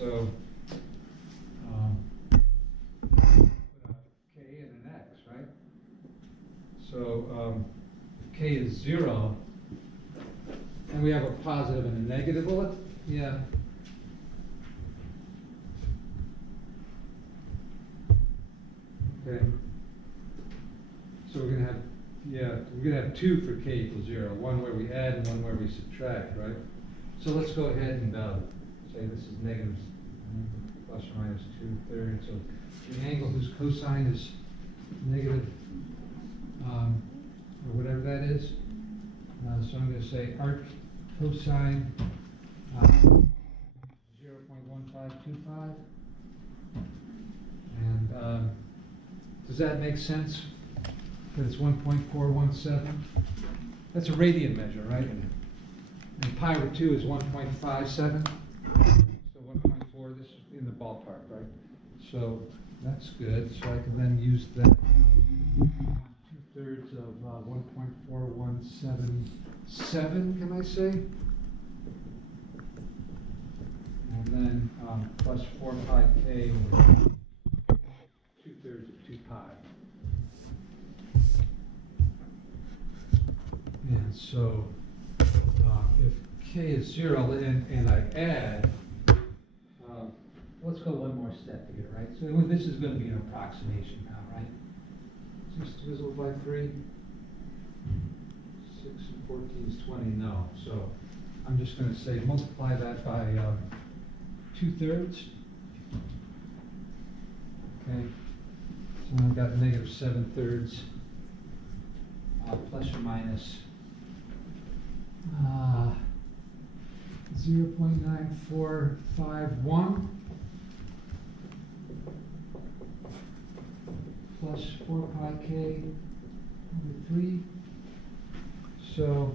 So put a k and an x, right? So if k is 0, and we have a positive and a negative, well, yeah. Okay. So we're gonna have 2 for k equals 0, one where we add and one where we subtract, right? So let's go ahead and say this is negative plus or minus 2/3. So the angle whose cosine is negative, or whatever that is. So I'm going to say arc cosine 0.1525. And does that make sense? That it's 1.417. That's a radian measure, right? And pi over 2 is 1.57. So 1.4, this is in the ballpark, right? So that's good. So I can then use that 2/3 of 1.4177, can I say? And then plus 4 pi k over 2/3 of 2 pi. And so if k is 0 and I add, let's go one more step here, right? So this is going to be an approximation now, right? 6 divisible by 3, 6 and 14 is 20, no. So I'm just going to say multiply that by 2/3. Okay, so I've got negative 7/3 plus or minus 0.9451 plus 4 pi k over 3. So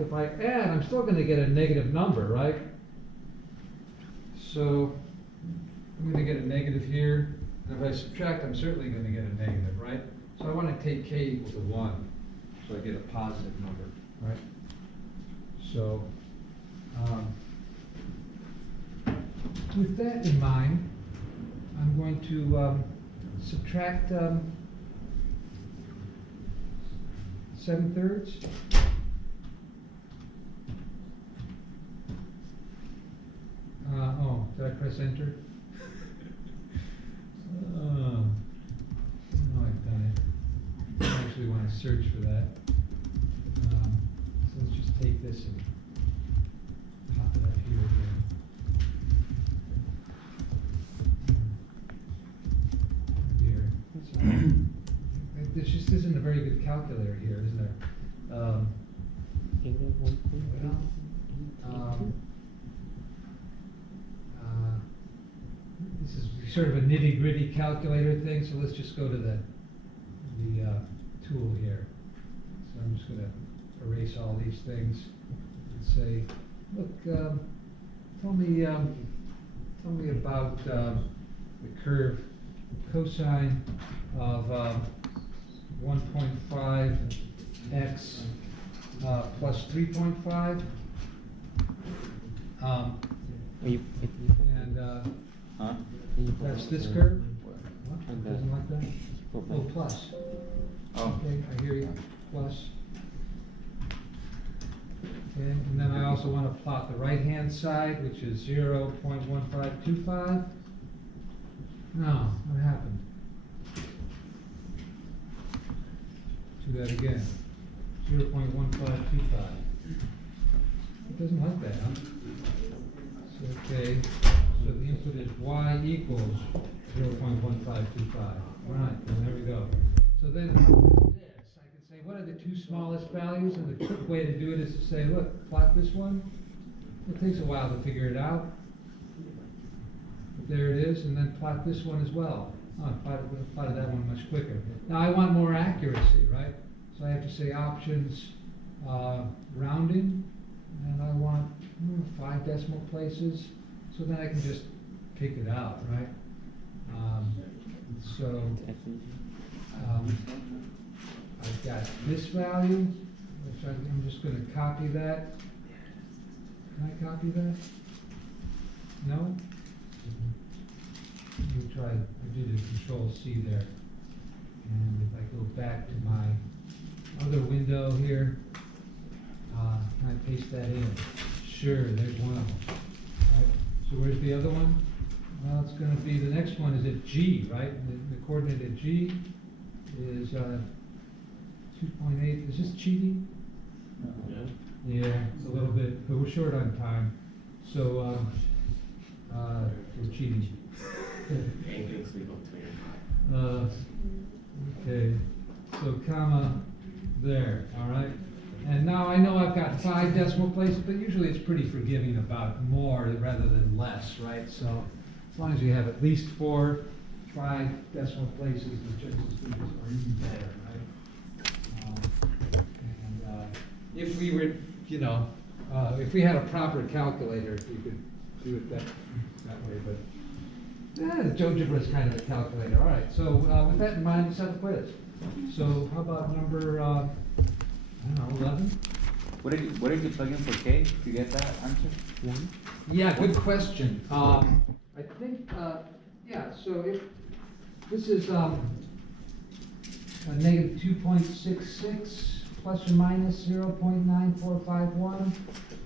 if I add, I'm still going to get a negative number, right? So I'm going to get a negative here. And if I subtract, I'm certainly going to get a negative, right? So I want to take k equal to 1, so I get a positive number, right? So with that in mind, I'm going to subtract 7/3. Oh, did I press enter? No, I've done it. I actually want to search for that. So let's just take this and pop it up here again. Here. This just isn't a very good calculator here, isn't there? This is sort of a nitty-gritty calculator thing, so let's just go to the tool here. So I'm just going to erase all these things and say, look, tell me about the curve cosine of 1.5x plus 3.5. And that's this curve. What? Doesn't like that? Oh, plus. Okay, I hear you. Plus. Okay, and then I also want to plot the right-hand side, which is 0.1525. No, what happened? Do that again. 0.1525. It doesn't like that, huh? So, okay, so the input is y equals 0.1525. All right, well, there we go. So then this, I can say, what are the two smallest values? And the quick way to do it is to say, look, plot this one. It takes a while to figure it out. But there it is, and then plot this one as well. Oh, I plotted that one much quicker. Now I want more accuracy, right? So I have to say options, rounding, and I want 5 decimal places, so then I can just pick it out, right? I've got this value, which I'm just going to copy that. Can I copy that? No? Let me try, I did a control C there. And if I go back to my other window here, can I paste that in? Sure, there's one of them. Right. So where's the other one? Well, it's going to be, the next one is at G, right? The coordinate at G is 2.8. Is this cheating? Yeah, it's a little bit, but we're short on time. So we're cheating. Okay, so comma there, all right? And now I know I've got 5 decimal places, but usually it's pretty forgiving about more rather than less, right? So as long as you have at least 4 decimal places, it's just as good as, or even better, right? If we were, you know, if we had a proper calculator, we could do it that way, but GeoGebra is kind of a calculator. All right, so with that in mind, let's have a quiz. So how about number, I don't know, 11? What did you plug in for K to get that answer? 1? Yeah, good question. I think, yeah, so if this is a negative 2.66 plus or minus 0.9451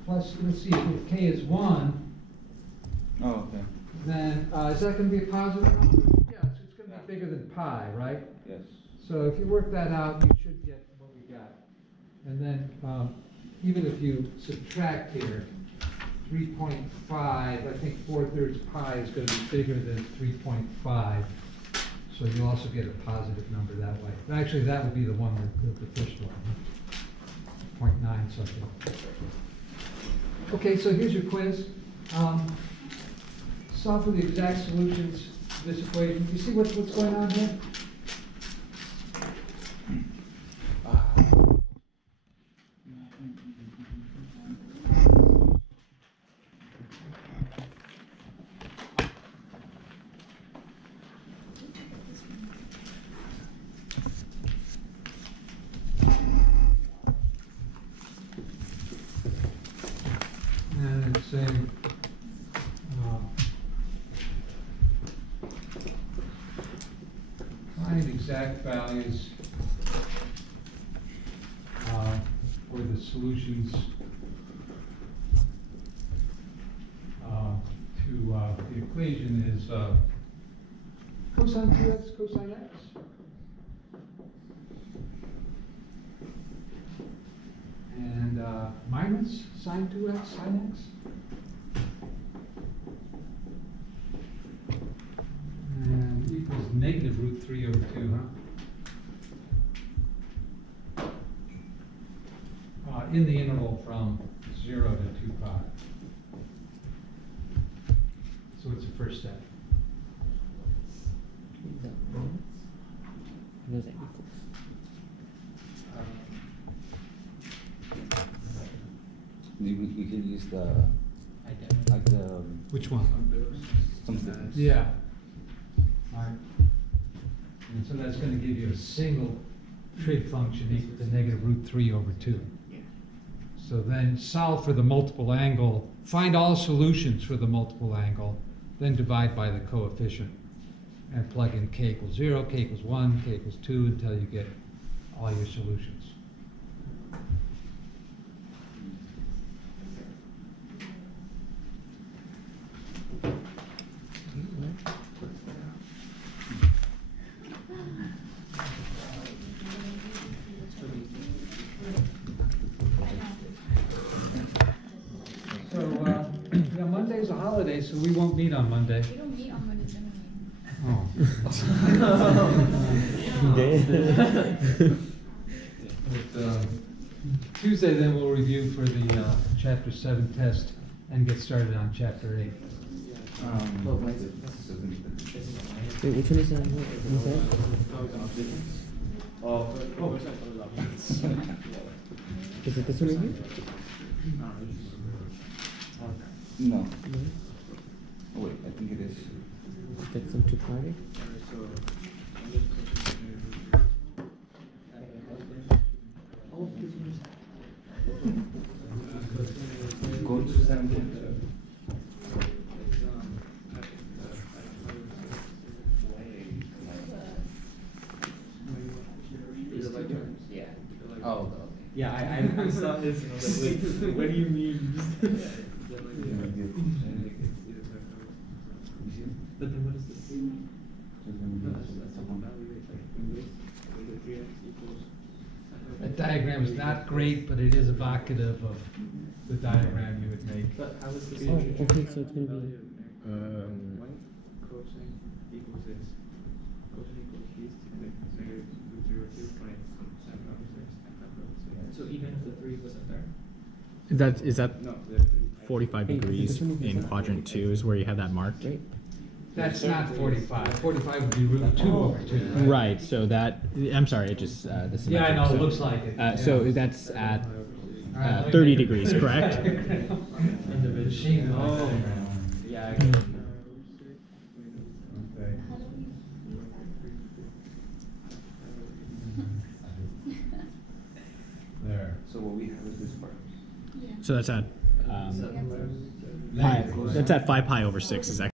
plus, let's see, if K is 1, Oh, okay. then is that going to be a positive number? Yeah, so it's going to be bigger than pi, right? Yes. So if you work that out, you should get what we got. And then even if you subtract here, 3.5, I think 4/3 pi is going to be bigger than 3.5. So you also get a positive number that way. But actually, that would be the one, the first one, 0.9 something. Okay, so here's your quiz. Solve for the exact solutions to this equation. You see what's going on here? And it's saying find exact values for the solutions to the equation is cosine 2x cosine x. And minus sine 2x sine x. And equals negative root 3 over 2, huh? In the interval from 0 to 2 pi. So it's the first step. We could use the like the Which one? something. Yeah. All right. And so that's going to give you a single trig function equal to negative root 3 over 2. So then solve for the multiple angle, find all solutions for the multiple angle, then divide by the coefficient and plug in k equals 0, k equals 1, k equals 2 until you get all your solutions. So, yeah, Monday's a holiday, so we won't meet on Monday. We don't meet on Mondays anyway. But, Tuesday, then we'll review for the Chapter 7 test and get started on Chapter 8. Wait, which one is that? Is it this one right here? No. No? Oh, wait, I think it is. That's some two-party? Go to 7. I saw his and I was like, wait, what do you mean? But then what is this? No, that's a one value, right? Like in this, the 3x equals. That diagram is not great, but it is evocative of the diagram you would make. But how is this? Oh, okay, so it's gonna be. One cosine equals this. Cosine equals this, and then cosine root 0 2 point 7 over 6 and 5 over 6. So even if the 3 wasn't there? Is that No, the 3. 45 degrees in quadrant 2 is where you have that marked? Right. That's not 45. 45 would be root 2 over 2. Right, so that, I'm sorry, it just, the symmetric. Yeah, I know, so- it looks like it. So yeah. that's at All right, let me 30 make it- degrees, correct? And the machine. Oh. Yeah, I get it. Okay. There. So what we have is this part. So that's at, pi, that's at 5 pi over 6 is that